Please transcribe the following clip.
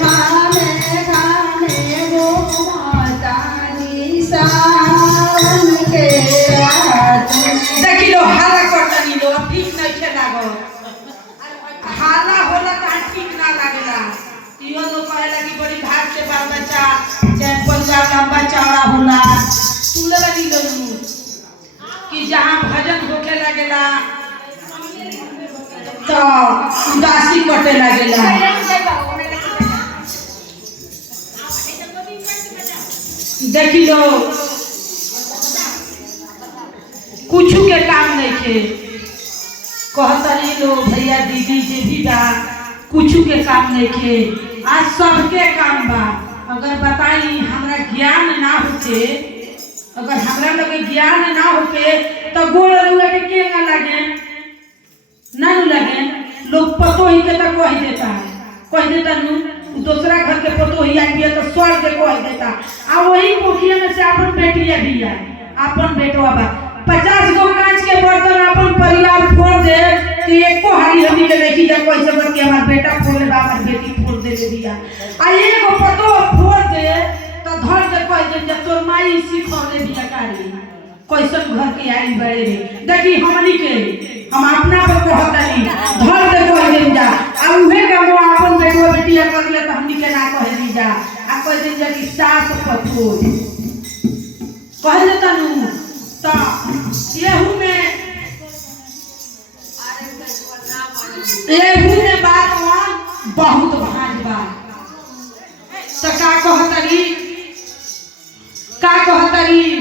खाने खाने वो मातानी सावन के रात देखी लो हाला करतनी लो ठीक नहीं छे लागो हाला होला त ठीक ना लागेला इहो तो कहेला कि बड़ी भाग से बाल बच्चा जैन परिवार लंबा चौड़ा होला सुनले लगी लो कि जहां भजन होके लागेला तो उदासी कटे लागेला देखी लो कुछ के काम नहीं थे कहतनी लो भैया दीदी जे भी बा कुछ के काम नहीं थे आज सबके काम बा अगर बताई हमरा ज्ञान ना होते अगर हमरा लगे ज्ञान ना होते तो गोड़ रुआ के ना लगे ना लगे लोग पतो ही के तो कह देता नु दूसरा घर के पतो ही आई तो स्वर्ग के कह देता आ वही कोखिया में से अपन बेटिया दिया अपन बेटवा बा 50 गो कांच के बर्तन अपन परिवार फोड़ दे कि एको हारी हमी के देखी जा कैसे बन के हमार बेटा फोड़े बा हमार बेटी फोड़ दे दिया आ एगो पतो फोड़ दे तो धर के कह दे जब तोर माई सिखौले दिया कारी कैसन घर के आई बड़े रे देखी हमनी के हम अपना पर कहतनी धर दे कह दे जा आ उहे के वो अपन बेटवा बेटिया कर ले तो हमनी के ना कह दी जा आ कह दे जा कि सास पतो कह देता नु तो येहू में बात बहुत भाज बा तो का कहतरी